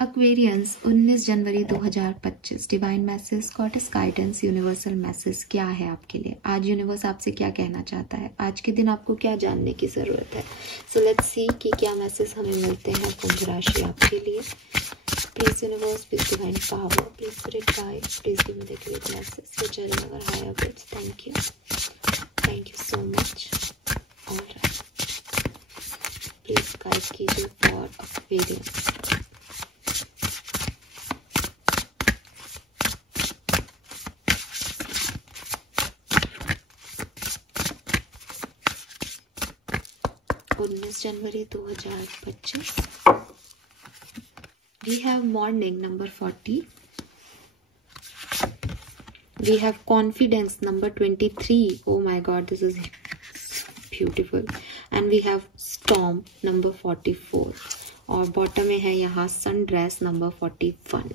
Aquarians 19 जनवरी 2025 divine message, goddess guidance, universal message क्या है आपके लिए? आज यूनिवर्स आपसे क्या कहना चाहता है? आज के दिन आपको क्या जानने की ज़रूरत है? सो लेट्स सी कि क्या मैसेज हमें मिलते हैं कुंभ राशि आपके लिए। Please universe, please divine power, please spirit guide, please give me the great message which I never hire with. Thank you so much. Alright, please guide कीजिए फॉर एक्वेरियंस। जनवरी 2025 we have morning number 40, we have confidence number 23, oh my god this is beautiful, and we have storm number 44 और bottom में है यहाँ sundress number 41।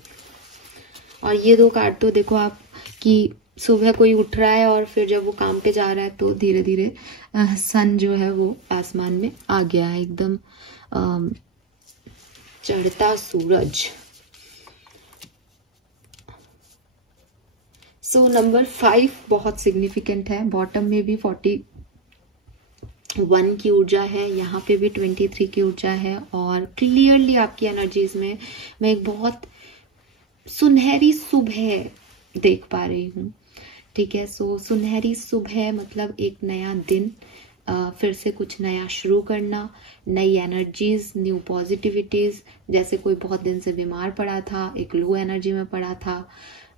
और ये दो card तो देखो आप कि सुबह कोई उठ रहा है और फिर जब वो काम पे जा रहा है तो धीरे धीरे सन जो है वो आसमान में आ गया है, एकदम चढ़ता सूरज। सो नंबर 5 बहुत सिग्निफिकेंट है। बॉटम में भी 41 की ऊर्जा है, यहाँ पे भी 23 की ऊर्जा है और क्लियरली आपकी एनर्जीज में मैं एक बहुत सुनहरी सुबह देख पा रही हूँ। ठीक है, सो सुनहरी सुबह मतलब एक नया दिन, फिर से कुछ नया शुरू करना, नई एनर्जीज, न्यू पॉजिटिविटीज। जैसे कोई बहुत दिन से बीमार पड़ा था, एक लो एनर्जी में पड़ा था,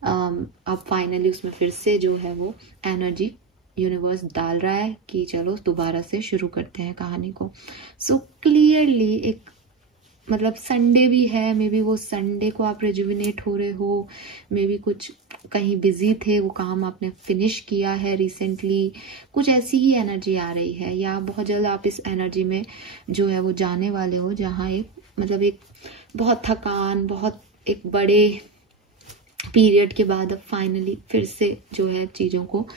अब फाइनली उसमें फिर से जो है वो एनर्जी यूनिवर्स डाल रहा है कि चलो दोबारा से शुरू करते हैं कहानी को। सो क्लियरली एक मतलब संडे भी है, मे बी वो संडे को आप रेजुविनेट हो रहे हो, मे बी कुछ कहीं बिजी थे, वो काम आपने फिनिश किया है रिसेंटली, कुछ ऐसी ही एनर्जी आ रही है, या बहुत जल्द आप इस एनर्जी में जो है वो जाने वाले हो जहाँ एक मतलब एक बहुत थकान, बहुत एक बड़े पीरियड के बाद अब फाइनली फिर से जो है चीज़ों को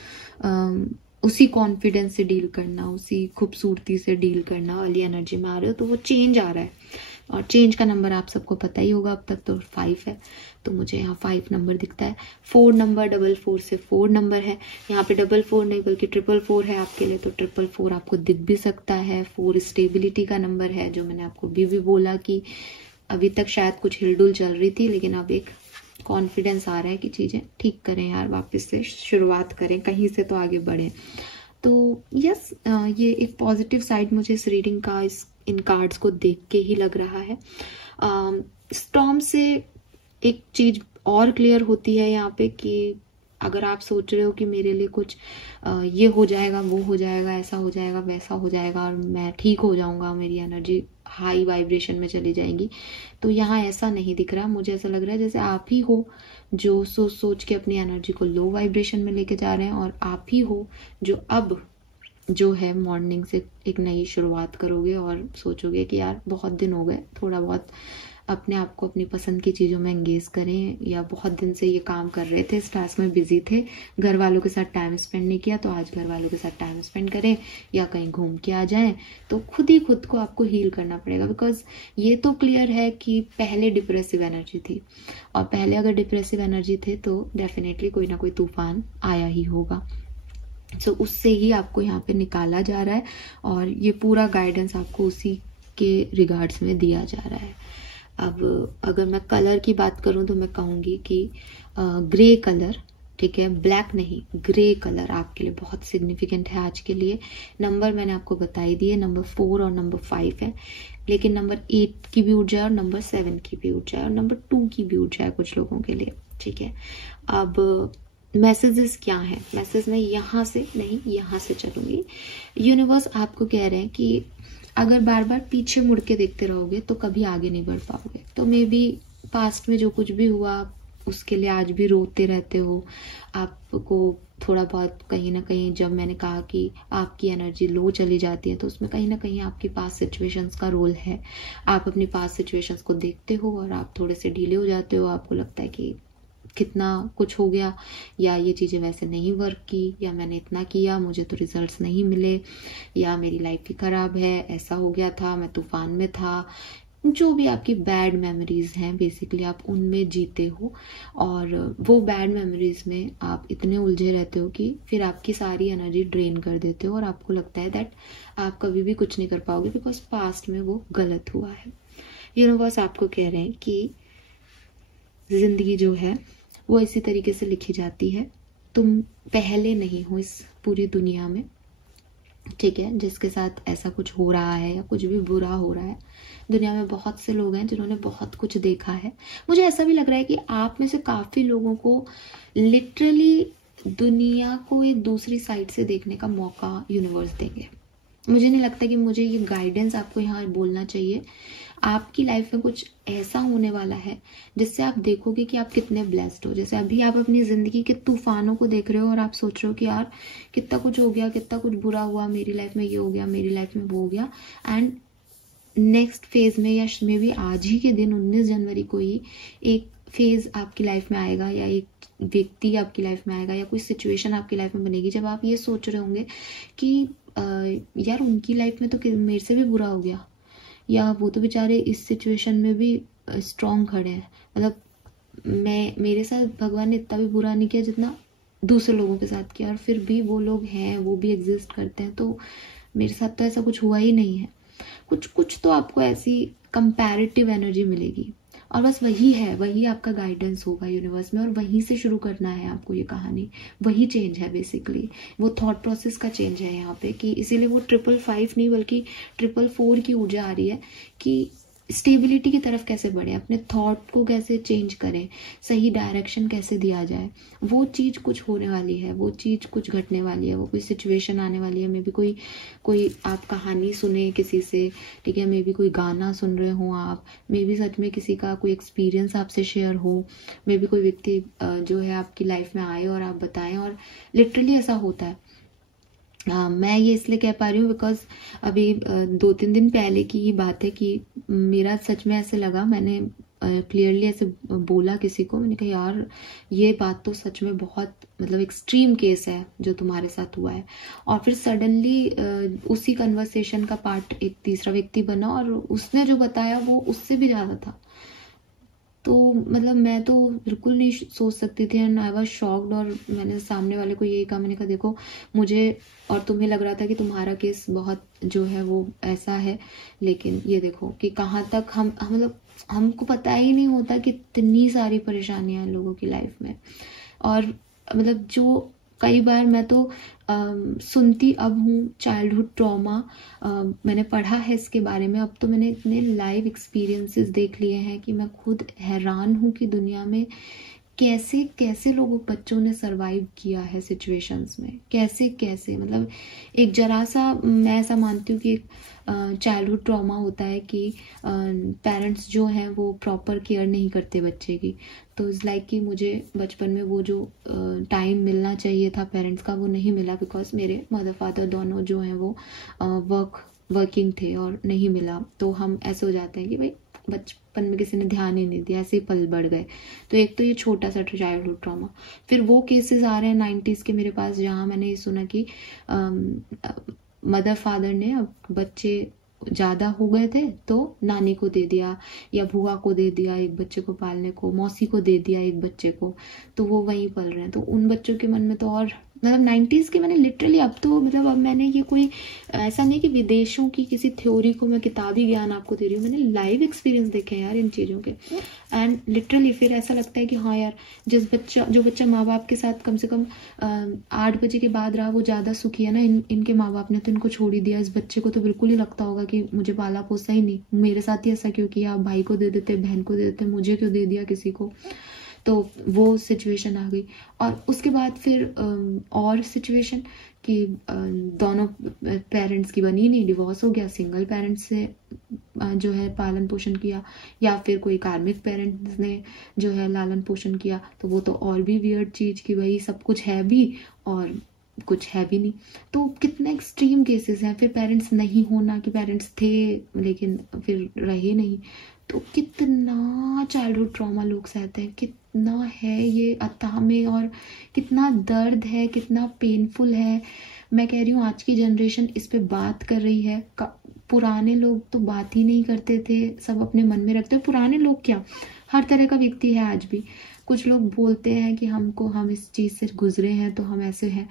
उसी कॉन्फिडेंस से डील करना, उसी खूबसूरती से डील करना वाली एनर्जी में आ रहे हो। तो वो चेंज आ रहा है और चेंज का नंबर आप सबको पता ही होगा, अब तक तो 5 है, तो मुझे यहाँ 5 नंबर दिखता है। 4 नंबर 44 से 4 नंबर है, यहाँ पे 44 नहीं बल्कि 444 है आपके लिए, तो 444 आपको दिख भी सकता है। 4 स्टेबिलिटी का नंबर है, जो मैंने आपको भी बोला कि अभी तक शायद कुछ हिलडुल चल रही थी, लेकिन अब एक कॉन्फिडेंस आ रहा है कि चीज़ें ठीक करें यार, वापस से शुरुआत करें, कहीं से तो आगे बढ़ें। तो यस, ये एक पॉजिटिव साइड मुझे इस रीडिंग का इन कार्ड्स को देख के ही लग रहा है। स्टॉर्म से एक चीज और क्लियर होती है यहाँ पे कि अगर आप सोच रहे हो कि मेरे लिए कुछ ये हो जाएगा, वो हो जाएगा, ऐसा हो जाएगा, वैसा हो जाएगा और मैं ठीक हो जाऊंगा, मेरी एनर्जी हाई वाइब्रेशन में चली जाएगी, तो यहाँ ऐसा नहीं दिख रहा। मुझे ऐसा लग रहा है जैसे आप ही हो जो सोच के अपनी एनर्जी को लो वाइब्रेशन में लेके जा रहे हैं, और आप ही हो जो अब जो है मॉर्निंग से एक नई शुरुआत करोगे और सोचोगे कि यार बहुत दिन हो गए, थोड़ा बहुत अपने आप को अपनी पसंद की चीज़ों में एंगेज करें, या बहुत दिन से ये काम कर रहे थे, इस टास्क में बिजी थे, घर वालों के साथ टाइम स्पेंड नहीं किया, तो आज घर वालों के साथ टाइम स्पेंड करें या कहीं घूम के आ जाएं। तो खुद ही खुद को आपको हील करना पड़ेगा, बिकॉज ये तो क्लियर है कि पहले डिप्रेसिव एनर्जी थी, और पहले अगर डिप्रेसिव एनर्जी थे तो डेफिनेटली कोई ना कोई तूफान आया ही होगा। सो उससे ही आपको यहाँ पे निकाला जा रहा है, और ये पूरा गाइडेंस आपको उसी के रिगार्ड्स में दिया जा रहा है। अब अगर मैं कलर की बात करूँ तो मैं कहूँगी कि ग्रे कलर, ठीक है, ब्लैक नहीं, ग्रे कलर आपके लिए बहुत सिग्निफिकेंट है आज के लिए। नंबर मैंने आपको बता ही दिए, नंबर 4 और नंबर 5 है, लेकिन नंबर 8 की भी ऊर्जा है और नंबर 7 की भी ऊर्जा है और नंबर 2 की भी ऊर्जा है कुछ लोगों के लिए। ठीक है, अब मैसेजेस क्या है? मैसेज मैं यहाँ से नहीं, यहाँ से चलूंगी। यूनिवर्स आपको कह रहे हैं कि अगर बार बार पीछे मुड़ के देखते रहोगे तो कभी आगे नहीं बढ़ पाओगे। तो मे बी पास्ट में जो कुछ भी हुआ उसके लिए आज भी रोते रहते हो। आपको थोड़ा बहुत कहीं ना कहीं, जब मैंने कहा कि आपकी एनर्जी लो चली जाती है, तो उसमें कहीं ना कहीं आपकी पास्ट सिचुएशंस का रोल है। आप अपनी पास्ट सिचुएशंस को देखते हो और आप थोड़े से ढीले हो जाते हो, आपको लगता है कि कितना कुछ हो गया, या ये चीज़ें वैसे नहीं वर्क की, या मैंने इतना किया मुझे तो रिजल्ट्स नहीं मिले, या मेरी लाइफ ही खराब है, ऐसा हो गया था, मैं तूफान में था। जो भी आपकी बैड मेमोरीज हैं बेसिकली आप उनमें जीते हो, और वो बैड मेमोरीज में आप इतने उलझे रहते हो कि फिर आपकी सारी एनर्जी ड्रेन कर देते हो और आपको लगता है दैट आप कभी भी कुछ नहीं कर पाओगे बिकॉज पास्ट में वो गलत हुआ है। यूनिवर्स आपको कह रहे हैं कि जिंदगी जो है वो इसी तरीके से लिखी जाती है, तुम पहले नहीं हो इस पूरी दुनिया में, ठीक है, जिसके साथ ऐसा कुछ हो रहा है या कुछ भी बुरा हो रहा है। दुनिया में बहुत से लोग हैं जिन्होंने बहुत कुछ देखा है। मुझे ऐसा भी लग रहा है कि आप में से काफी लोगों को लिटरली दुनिया को एक दूसरी साइड से देखने का मौका यूनिवर्स देंगे। मुझे नहीं लगता कि मुझे ये गाइडेंस आपको यहाँ बोलना चाहिए। आपकी लाइफ में कुछ ऐसा होने वाला है जिससे आप देखोगे कि आप कितने ब्लेस्ड हो। जैसे अभी आप अपनी जिंदगी के तूफानों को देख रहे हो और आप सोच रहे हो कि यार कितना कुछ हो गया, कितना कुछ बुरा हुआ, मेरी लाइफ में ये हो गया, मेरी लाइफ में वो हो गया, एंड नेक्स्ट फेज में या मे बी आज ही के दिन 19 जनवरी को ही एक फेज आपकी लाइफ में आएगा या एक व्यक्ति आपकी लाइफ में आएगा या कोई सिचुएशन आपकी लाइफ में बनेगी जब आप ये सोच रहे होंगे कि यार उनकी लाइफ में तो मेरे से भी बुरा हो गया, या वो तो बेचारे इस सिचुएशन में भी स्ट्रांग खड़े हैं, मतलब मेरे साथ भगवान ने इतना भी बुरा नहीं किया जितना दूसरे लोगों के साथ किया, और फिर भी वो लोग हैं, वो भी एग्जिस्ट करते हैं, तो मेरे साथ तो ऐसा कुछ हुआ ही नहीं है। कुछ तो आपको ऐसी कंपैरेटिव एनर्जी मिलेगी, और बस वही है, वही आपका गाइडेंस होगा यूनिवर्स में, और वहीं से शुरू करना है आपको ये कहानी। वही चेंज है बेसिकली, वो थॉट प्रोसेस का चेंज है यहाँ पे, कि इसीलिए वो 555 नहीं बल्कि 444 की ऊर्जा आ रही है कि स्टेबिलिटी की तरफ कैसे बढ़े, अपने थॉट को कैसे चेंज करें, सही डायरेक्शन कैसे दिया जाए। वो चीज कुछ होने वाली है, वो चीज कुछ घटने वाली है, वो कोई सिचुएशन आने वाली है। मे बी कोई आप कहानी सुने किसी से, ठीक है, मे बी कोई गाना सुन रहे हो आप, मे बी सच में किसी का कोई एक्सपीरियंस आपसे शेयर हो, मे बी कोई व्यक्ति जो है आपकी लाइफ में आए और आप बताएं, और लिटरली ऐसा होता है। मैं ये इसलिए कह पा रही हूँ बिकॉज अभी 2-3 दिन पहले की ही बात है कि मेरा सच में ऐसे लगा, मैंने क्लियरली ऐसे बोला किसी को, मैंने कहा यार ये बात तो सच में बहुत मतलब एक्सट्रीम केस है जो तुम्हारे साथ हुआ है। और फिर सडनली उसी कन्वर्सेशन का पार्ट एक तीसरा व्यक्ति बना और उसने जो बताया वो उससे भी ज़्यादा था। तो मतलब मैं तो बिल्कुल नहीं सोच सकती थी, एंड आई वाज शॉक्ड। और मैंने सामने वाले को यही कहा, मैंने कहा देखो मुझे और तुम्हें लग रहा था कि तुम्हारा केस बहुत जो है वो ऐसा है, लेकिन ये देखो कि कहाँ तक हम मतलब हमको पता ही नहीं होता कि इतनी सारी परेशानियां हैं लोगों की लाइफ में। और मतलब जो कई बार मैं तो सुनती अब हूँ चाइल्डहुड ट्रॉमा, मैंने पढ़ा है इसके बारे में, अब तो मैंने इतने लाइव एक्सपीरियंसेस देख लिए हैं कि मैं खुद हैरान हूँ कि दुनिया में कैसे कैसे लोगों बच्चों ने सरवाइव किया है सिचुएशंस में, कैसे कैसे मतलब एक जरा सा मैं ऐसा मानती हूँ कि चाइल्डहुड ट्रॉमा होता है कि पेरेंट्स जो हैं वो प्रॉपर केयर नहीं करते बच्चे की। तो इट्स लाइक कि मुझे बचपन में वो जो टाइम मिलना चाहिए था पेरेंट्स का वो नहीं मिला, बिकॉज मेरे मदर फादर दोनों जो हैं वो वर्किंग थे और नहीं मिला। तो हम ऐसे हो जाते हैं कि भाई बचपन में किसी ने ध्यान ही नहीं दिया, ऐसे ही पल बढ़ गए। तो एक तो ये छोटा सा चाइल्डहुड ट्रॉमा, फिर वो केसेस आ रहे हैं 90s के मेरे पास जहाँ मैंने ये सुना कि मदर फादर ने अब बच्चे ज़्यादा हो गए थे तो नानी को दे दिया या बुआ को दे दिया एक बच्चे को पालने को, मौसी को दे दिया एक बच्चे को, तो वो वहीं पल रहे हैं। तो उन बच्चों के मन में तो और मतलब 90s के मैंने लिटरली अब तो मतलब अब मैंने ये कोई ऐसा नहीं कि विदेशों की किसी थ्योरी को मैं किताबी ज्ञान आपको दे रही हूँ, मैंने लाइव एक्सपीरियंस देखे यार इन चीज़ों के। एंड लिटरली फिर ऐसा लगता है कि हाँ यार जो बच्चा माँ बाप के साथ कम से कम 8 बजे के बाद रहा वो ज़्यादा सुखी है ना। इनके माँ बाप ने तो इनको छोड़ ही दिया। इस बच्चे को तो बिल्कुल ही लगता होगा कि मुझे पाला पोसा ही नहीं, मेरे साथ ही ऐसा क्यों किया, भाई को दे देते, बहन को दे देते, मुझे क्यों दे दिया किसी को। तो वो सिचुएशन आ गई। और उसके बाद फिर और सिचुएशन कि दोनों पेरेंट्स की बनी नहीं, डिवोर्स हो गया, सिंगल पेरेंट्स से जो है पालन पोषण किया, या फिर कोई कार्मिक पेरेंट्स ने जो है लालन पोषण किया, तो वो तो और भी वियर्ड चीज कि भाई सब कुछ है भी और कुछ है भी नहीं। तो कितने एक्सट्रीम केसेस हैं। फिर पेरेंट्स नहीं होना कि पेरेंट्स थे लेकिन फिर रहे नहीं, तो कितना चाइल्डहुड ट्रॉमा लोग सहते हैं, कितना है ये अथाह में, और कितना दर्द है, कितना पेनफुल है। मैं कह रही हूँ आज की जनरेशन इस पे बात कर रही है, पुराने लोग तो बात ही नहीं करते थे, सब अपने मन में रखते। पुराने लोग क्या, हर तरह का व्यक्ति है आज भी। कुछ लोग बोलते हैं कि हम इस चीज़ से गुजरे हैं तो हम ऐसे हैं।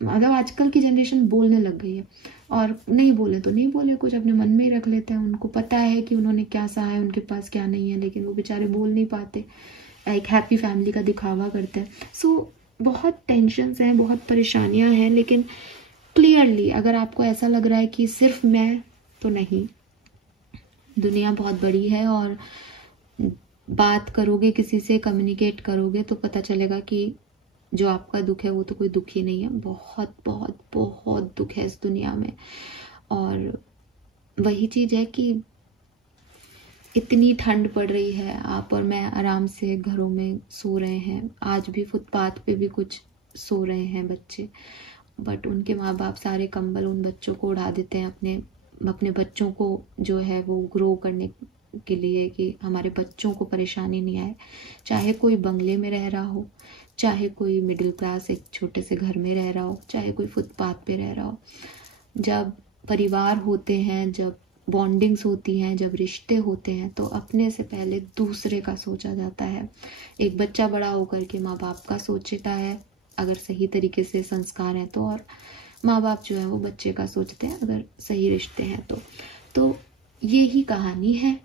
मतलब आजकल की जनरेशन बोलने लग गई है, और नहीं बोले तो नहीं बोले, कुछ अपने मन में ही रख लेते हैं। उनको पता है कि उन्होंने क्या सहा है, उनके पास क्या नहीं है, लेकिन वो बेचारे बोल नहीं पाते, एक हैप्पी फैमिली का दिखावा करते हैं। सो बहुत टेंशन्स हैं, बहुत परेशानियां हैं, लेकिन क्लियरली अगर आपको ऐसा लग रहा है कि सिर्फ मैं, तो नहीं, दुनिया बहुत बड़ी है। और बात करोगे किसी से, कम्युनिकेट करोगे तो पता चलेगा कि जो आपका दुख है वो तो कोई दुख ही नहीं है। बहुत बहुत बहुत दुख है इस दुनिया में। और वही चीज़ है कि इतनी ठंड पड़ रही है, आप और मैं आराम से घरों में सो रहे हैं। आज भी फुटपाथ पे भी कुछ सो रहे हैं बच्चे, बट उनके माँ बाप सारे कंबल उन बच्चों को उड़ा देते हैं, अपने बच्चों को जो है वो ग्रो करने के लिए, कि हमारे बच्चों को परेशानी नहीं आए। चाहे कोई बंगले में रह रहा हो, चाहे कोई मिडिल क्लास एक छोटे से घर में रह रहा हो, चाहे कोई फुटपाथ पे रह रहा हो। जब परिवार होते हैं, जब बॉन्डिंग्स होती हैं, जब रिश्ते होते हैं, तो अपने से पहले दूसरे का सोचा जाता है। एक बच्चा बड़ा होकर के माँ बाप का सोचता है, अगर सही तरीके से संस्कार है तो, और माँ बाप जो है वो बच्चे का सोचते हैं अगर सही रिश्ते हैं तो ये ही कहानी है।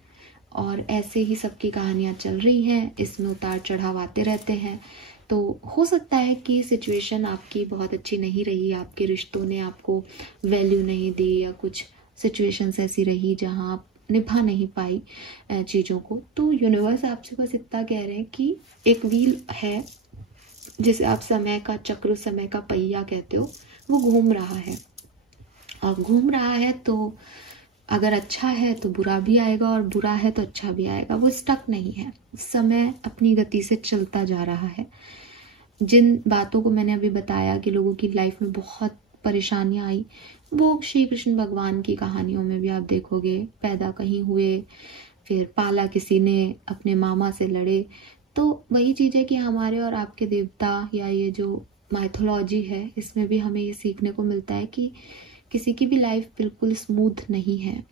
और ऐसे ही सबकी कहानियाँ चल रही हैं, इसमें उतार चढ़ाव आते रहते हैं। तो हो सकता है कि सिचुएशन आपकी बहुत अच्छी नहीं रही, आपके रिश्तों ने आपको वैल्यू नहीं दी, या कुछ सिचुएशंस ऐसी रही जहां आप निभा नहीं पाई चीज़ों को। तो यूनिवर्स आपसे बस इतना कह रहे हैं कि एक व्हील है जिसे आप समय का चक्र, समय का पहिया कहते हो, वो घूम रहा है। और घूम रहा है तो अगर अच्छा है तो बुरा भी आएगा, और बुरा है तो अच्छा भी आएगा। वो स्टक नहीं है, समय अपनी गति से चलता जा रहा है। जिन बातों को मैंने अभी बताया कि लोगों की लाइफ में बहुत परेशानियां आई, वो श्री कृष्ण भगवान की कहानियों में भी आप देखोगे। पैदा कहीं हुए, फिर पाला किसी ने, अपने मामा से लड़े। तो वही चीज़ है कि हमारे और आपके देवता, या ये जो माइथोलॉजी है, इसमें भी हमें ये सीखने को मिलता है कि किसी की भी लाइफ बिल्कुल स्मूथ नहीं है।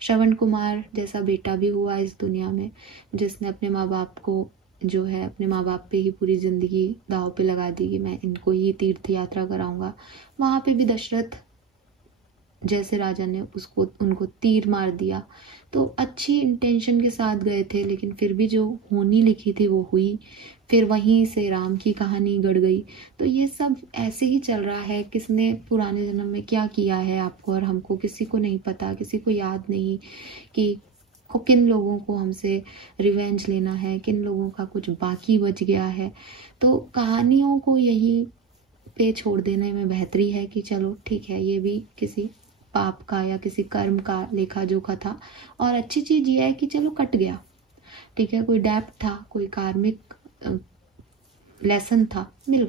श्रवण कुमार जैसा बेटा भी हुआ इस दुनिया में, जिसने अपने माँ बाप को जो है, अपने माँ बाप पे ही पूरी जिंदगी दांव पे लगा दी कि मैं इनको ही तीर्थ यात्रा कराऊंगा। वहां पे भी दशरथ जैसे राजा ने उनको तीर मार दिया। तो अच्छी इंटेंशन के साथ गए थे, लेकिन फिर भी जो होनी लिखी थी वो हुई। फिर वहीं से राम की कहानी गढ़ गई। तो ये सब ऐसे ही चल रहा है, किसने पुराने जन्म में क्या किया है आपको और हमको किसी को नहीं पता, किसी को याद नहीं कि किन लोगों को हमसे रिवेंज लेना है, किन लोगों का कुछ बाकी बच गया है। तो कहानियों को यही पे छोड़ देने में बेहतरी है कि चलो ठीक है, ये भी किसी पाप का या किसी कर्म का लेखा जोखा था। और अच्छी चीज ये है कि चलो कट गया, ठीक है, कोई डेप्थ था, कोई कार्मिक लेसन था, मिल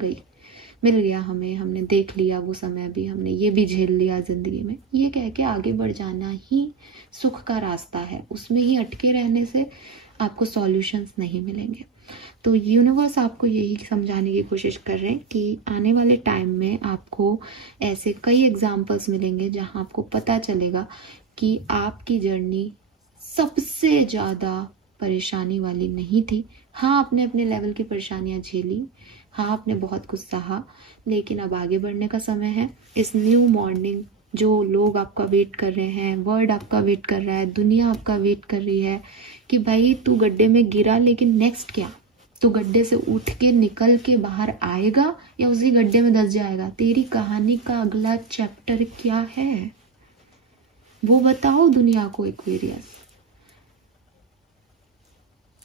गया हमें, हमने देख लिया वो समय भी, हमने ये भी झेल लिया जिंदगी में। ये कह के आगे बढ़ जाना ही सुख का रास्ता है। उसमें ही अटके रहने से आपको सॉल्यूशंस नहीं मिलेंगे। तो यूनिवर्स आपको यही समझाने की कोशिश कर रहे हैं कि आने वाले टाइम में आपको ऐसे कई एग्जाम्पल्स मिलेंगे जहां आपको पता चलेगा कि आपकी जर्नी सबसे ज्यादा परेशानी वाली नहीं थी। हाँ, आपने अपने लेवल की परेशानियां झेली, हाँ आपने बहुत कुछ सहा, लेकिन अब आगे बढ़ने का समय है। इस न्यू मॉर्निंग जो लोग आपका वेट कर रहे हैं, वर्ल्ड आपका वेट कर रहा है, दुनिया आपका वेट कर रही है कि भाई तू गड्ढे में गिरा, लेकिन नेक्स्ट क्या? तू गड्ढे से उठ के निकल के बाहर आएगा या उसी गड्ढे में धंस जाएगा? तेरी कहानी का अगला चैप्टर क्या है वो बताओ दुनिया को। एक्वेरियस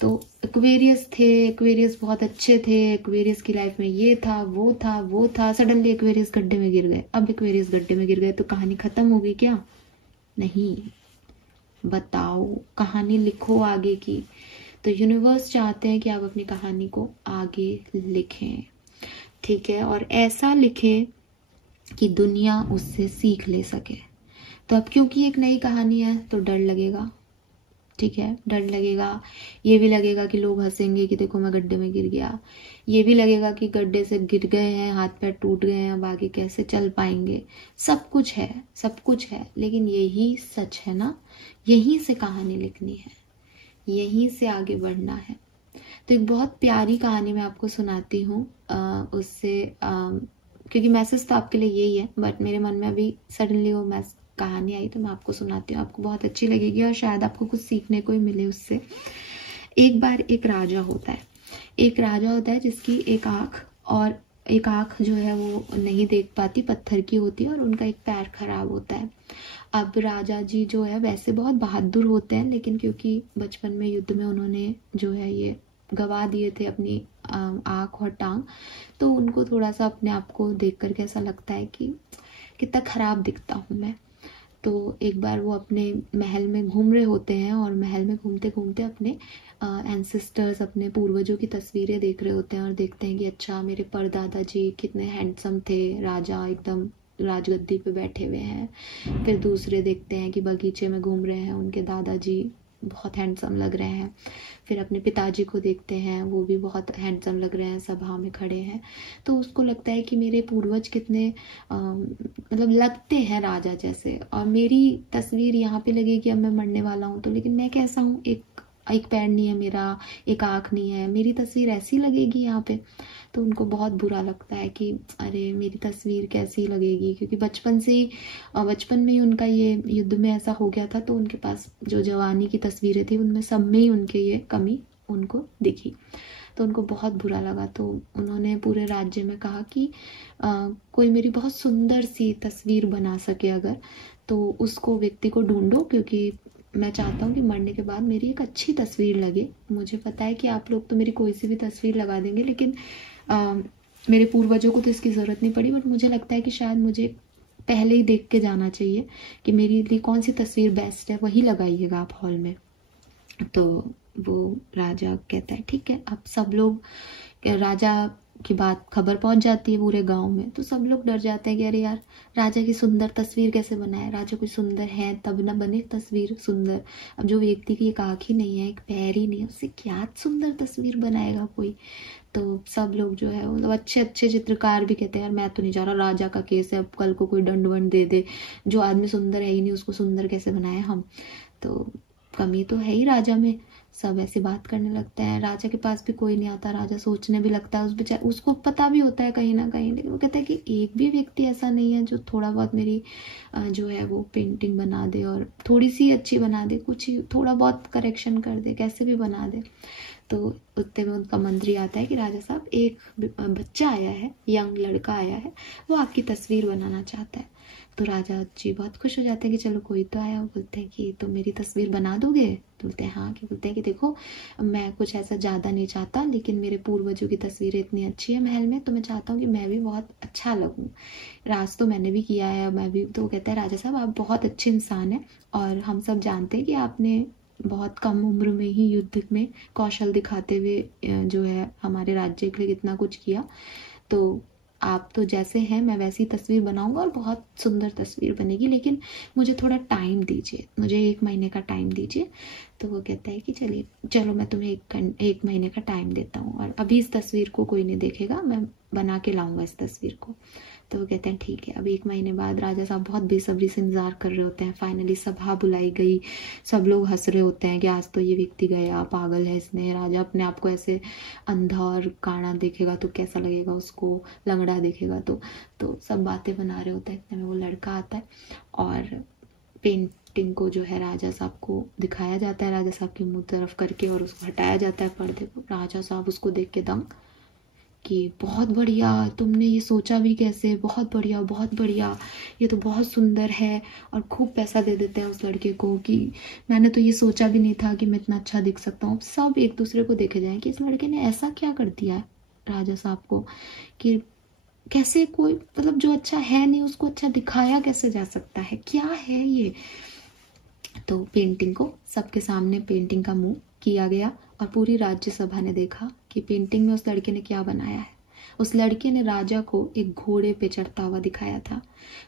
तो एक्वेरियस थे, एक्वेरियस बहुत अच्छे थे, एक्वेरियस की लाइफ में ये था वो था, सडनली एक्वेरियस गड्ढे में गिर गए। अब एक्वेरियस गड्ढे में गिर गए तो कहानी खत्म होगी क्या? नहीं, बताओ, कहानी लिखो आगे की। तो यूनिवर्स चाहते हैं कि आप अपनी कहानी को आगे लिखें, ठीक है, और ऐसा लिखें कि दुनिया उससे सीख ले सके। तो अब क्योंकि एक नई कहानी है तो डर लगेगा, ठीक है, डर लगेगा। ये भी लगेगा कि लोग हंसेंगे कि देखो मैं गड्ढे में गिर गया। ये भी लगेगा कि गड्ढे से गिर गए हैं, हाथ पैर टूट गए हैं, अब आगे कैसे चल पाएंगे। सब कुछ है, सब कुछ है, लेकिन यही सच है ना, यहीं से कहानी लिखनी है, यहीं से आगे बढ़ना है। तो एक बहुत प्यारी कहानी मैं आपको सुनाती हूँ उससे, क्योंकि मैसेज तो आपके लिए यही है, बट मेरे मन में अभी सडनली वो कहानी आई तो मैं आपको सुनाती हूँ। आपको बहुत अच्छी लगेगी और शायद आपको कुछ सीखने को ही मिले उससे। एक बार एक राजा होता है, एक राजा होता है जिसकी एक आँख जो है वो नहीं देख पाती, पत्थर की होती है, और उनका एक पैर खराब होता है। अब राजा जी जो है वैसे बहुत बहादुर होते हैं, लेकिन क्योंकि बचपन में युद्ध में उन्होंने जो है ये गवा दिए थे अपनी आँख और टांग, तो उनको थोड़ा सा अपने आप को देख करके ऐसा लगता है कि कितना खराब दिखता हूँ मैं। तो एक बार वो अपने महल में घूम रहे होते हैं और महल में घूमते घूमते अपने एंसेस्टर्स, अपने पूर्वजों की तस्वीरें देख रहे होते हैं और देखते हैं कि अच्छा मेरे परदादा जी कितने हैंडसम थे, राजा एकदम राजगद्दी पे बैठे हुए हैं। फिर दूसरे देखते हैं कि बगीचे में घूम रहे हैं, उनके दादाजी बहुत हैंडसम लग रहे हैं। फिर अपने पिताजी को देखते हैं, वो भी बहुत हैंडसम लग रहे हैं, सभा में खड़े हैं। तो उसको लगता है कि मेरे पूर्वज कितने मतलब लगते हैं राजा जैसे, और मेरी तस्वीर यहाँ पे लगेगी, अब मैं मरने वाला हूँ तो, लेकिन मैं कैसा हूँ, एक पैर नहीं है मेरा, एक आँख नहीं है, मेरी तस्वीर ऐसी लगेगी यहाँ पे। तो उनको बहुत बुरा लगता है कि अरे मेरी तस्वीर कैसी लगेगी, क्योंकि बचपन में ही उनका ये युद्ध में ऐसा हो गया था, तो उनके पास जो जवानी की तस्वीरें थी उनमें सब में ही उनके ये कमी उनको दिखी। तो उनको बहुत बुरा लगा, तो उन्होंने पूरे राज्य में कहा कि कोई मेरी बहुत सुंदर सी तस्वीर बना सके अगर, तो उसको व्यक्ति को ढूंढो, क्योंकि मैं चाहता हूँ कि मरने के बाद मेरी एक अच्छी तस्वीर लगे। मुझे पता है कि आप लोग तो मेरी कोई सी भी तस्वीर लगा देंगे, लेकिन मेरे पूर्वजों को तो इसकी ज़रूरत नहीं पड़ी, बट मुझे लगता है कि शायद मुझे पहले ही देख के जाना चाहिए कि मेरे लिए कौन सी तस्वीर बेस्ट है, वही लगाइएगा आप हॉल में। तो वो राजा कहता है ठीक है। अब सब लोग, राजा की बात खबर पहुंच जाती है पूरे गांव में, तो सब लोग डर जाते हैं कि अरे यार राजा की सुंदर तस्वीर कैसे बनाए, राजा कोई सुंदर है तब ना बने तस्वीर सुंदर। अब जो व्यक्ति की एक आँख ही नहीं है, एक पैर ही नहीं है, उससे क्या सुंदर तस्वीर बनाएगा कोई। तो सब लोग जो है मतलब अच्छे अच्छे चित्रकार भी कहते हैं यार मैं तो नहीं जा रहा, राजा का केस है, अब कल को कोई दंड वंड दे दे, जो आदमी सुंदर है ही नहीं उसको सुंदर कैसे बनाए हम, तो कमी तो है ही राजा में। सब ऐसे बात करने लगते हैं, राजा के पास भी कोई नहीं आता, राजा सोचने भी लगता है, उस बेचारे उसको पता भी होता है कहीं ना कहीं, लेकिन वो कहता है कि एक भी व्यक्ति ऐसा नहीं है जो थोड़ा बहुत मेरी जो है वो पेंटिंग बना दे और थोड़ी सी अच्छी बना दे, कुछ ही थोड़ा बहुत करेक्शन कर दे, कैसे भी बना दे। तो उतने में उनका मंत्री आता है कि राजा साहब एक बच्चा आया है, यंग लड़का आया है, वो आपकी तस्वीर बनाना चाहता है। तो राजा जी बहुत खुश हो जाते हैं कि चलो कोई तो आया। वो बोलते हैं कि तो मेरी तस्वीर बना दोगे, तो बोलते हैं हाँ। कि बोलते हैं कि देखो मैं कुछ ऐसा ज़्यादा नहीं चाहता, लेकिन मेरे पूर्वजों की तस्वीरें इतनी अच्छी है महल में, तो मैं चाहता हूँ कि मैं भी बहुत अच्छा लगूँ, राज तो मैंने भी किया है मैं भी। तो वो कहता है राजा साहब आप बहुत अच्छे इंसान हैं, और हम सब जानते हैं कि आपने बहुत कम उम्र में ही युद्ध में कौशल दिखाते हुए जो है हमारे राज्य के लिए कितना कुछ किया, तो आप तो जैसे हैं मैं वैसी तस्वीर बनाऊंगा और बहुत सुंदर तस्वीर बनेगी, लेकिन मुझे थोड़ा टाइम दीजिए, मुझे 1 महीने का टाइम दीजिए। तो वो कहता है कि चलिए चलो मैं तुम्हें 1 महीने का टाइम देता हूँ, और अभी इस तस्वीर को कोई नहीं देखेगा, मैं बना के लाऊंगा इस तस्वीर को। तो वो कहते हैं ठीक है। अब 1 महीने बाद राजा साहब बहुत बेसब्री से इंतजार कर रहे होते हैं, फाइनली सभा बुलाई गई, सब लोग हंस रहे होते हैं कि आज तो ये व्यक्ति गया, पागल है इसने, राजा अपने आप को ऐसे अंधा और काना देखेगा तो कैसा लगेगा उसको, लंगड़ा देखेगा तो सब बातें बना रहे होते हैं। इतने में वो लड़का आता है और पेंटिंग को जो है राजा साहब को दिखाया जाता है, राजा साहब की मुंह तरफ करके, और उसको हटाया जाता है पर्दे को। राजा साहब उसको देख के दंग कि बहुत बढ़िया, तुमने ये सोचा भी कैसे, बहुत बढ़िया बहुत बढ़िया, ये तो बहुत सुंदर है। और खूब पैसा दे देते हैं उस लड़के को कि मैंने तो ये सोचा भी नहीं था कि मैं इतना अच्छा दिख सकता हूँ। सब एक दूसरे को देखे जाएं कि इस लड़के ने ऐसा क्या कर दिया है राजा साहब को, कि कैसे कोई मतलब जो अच्छा है नहीं उसको अच्छा दिखाया कैसे जा सकता है, क्या है ये। तो पेंटिंग को सबके सामने पेंटिंग का मुंह किया गया, और पूरी राज्यसभा ने देखा कि पेंटिंग में उस लड़के ने क्या बनाया है। उस लड़के ने राजा को एक घोड़े पे चढ़ता हुआ दिखाया था।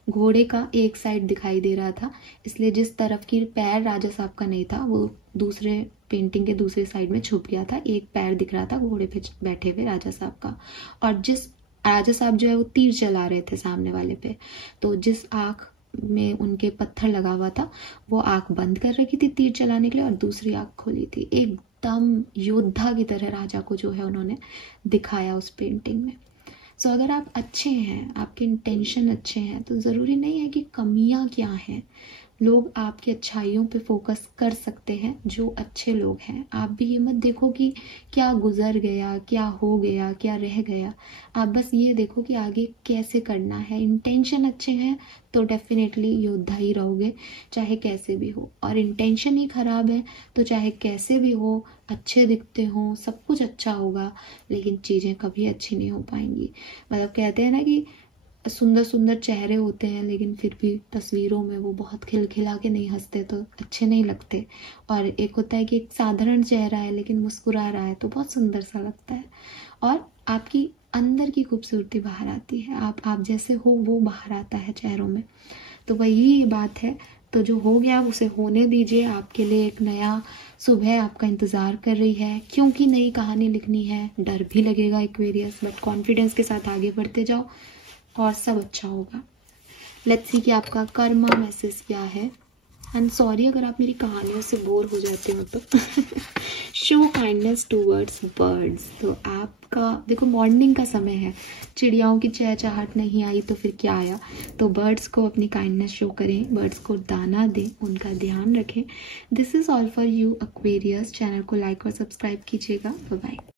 घोड़े का एक साइड दिखाई दे रहा था, इसलिए जिस तरफ की पैर राजा साहब का नहीं था वो दूसरे पेंटिंग के दूसरे साइड में छुप गया था। एक पैर दिख रहा था घोड़े पे बैठे हुए राजा साहब का, और जिस राजा साहब जो है वो तीर चला रहे थे सामने वाले पे, तो जिस आंख में उनके पत्थर लगा हुआ था वो आंख बंद कर रखी थी तीर चलाने के लिए, और दूसरी आंख खोली थी। एकदम योद्धा की तरह राजा को जो है उन्होंने दिखाया उस पेंटिंग में। सो अगर आप अच्छे हैं, आपके इंटेंशन अच्छे हैं, तो ज़रूरी नहीं है कि कमियां क्या हैं। लोग आपकी अच्छाइयों पे फोकस कर सकते हैं, जो अच्छे लोग हैं। आप भी ये मत देखो कि क्या गुजर गया, क्या हो गया, क्या रह गया। आप बस ये देखो कि आगे कैसे करना है। इंटेंशन अच्छे हैं तो डेफिनेटली योद्धा ही रहोगे, चाहे कैसे भी हो। और इंटेंशन ही खराब है तो चाहे कैसे भी हो, अच्छे दिखते हो, सब कुछ अच्छा होगा, लेकिन चीज़ें कभी अच्छी नहीं हो पाएंगी। मतलब कहते हैं ना कि सुंदर सुंदर चेहरे होते हैं, लेकिन फिर भी तस्वीरों में वो बहुत खिलखिला के नहीं हंसते तो अच्छे नहीं लगते। और एक होता है कि एक साधारण चेहरा है लेकिन मुस्कुरा रहा है तो बहुत सुंदर सा लगता है, और आपकी अंदर की खूबसूरती बाहर आती है। आप जैसे हो वो बाहर आता है चेहरों में। तो वही बात है। तो जो हो गया उसे होने दीजिए। आपके लिए एक नया सुबह आपका इंतज़ार कर रही है, क्योंकि नई कहानी लिखनी है। डर भी लगेगा एक्वेरियस, बट कॉन्फिडेंस के साथ आगे बढ़ते जाओ और सब अच्छा होगा। लेट्स सी कि आपका कर्मा मैसेज क्या है। एंड सॉरी अगर आप मेरी कहानियों से बोर हो जाते हो तो शो काइंडनेस टूवर्ड्स बर्ड्स। तो आपका देखो मॉर्निंग का समय है, चिड़ियाओं की चहचहाट नहीं आई तो फिर क्या आया। तो बर्ड्स को अपनी काइंडनेस शो करें, बर्ड्स को दाना दें, उनका ध्यान रखें। This is all for you Aquarius. Channel को लाइक और सब्सक्राइब कीजिएगा। Bye bye.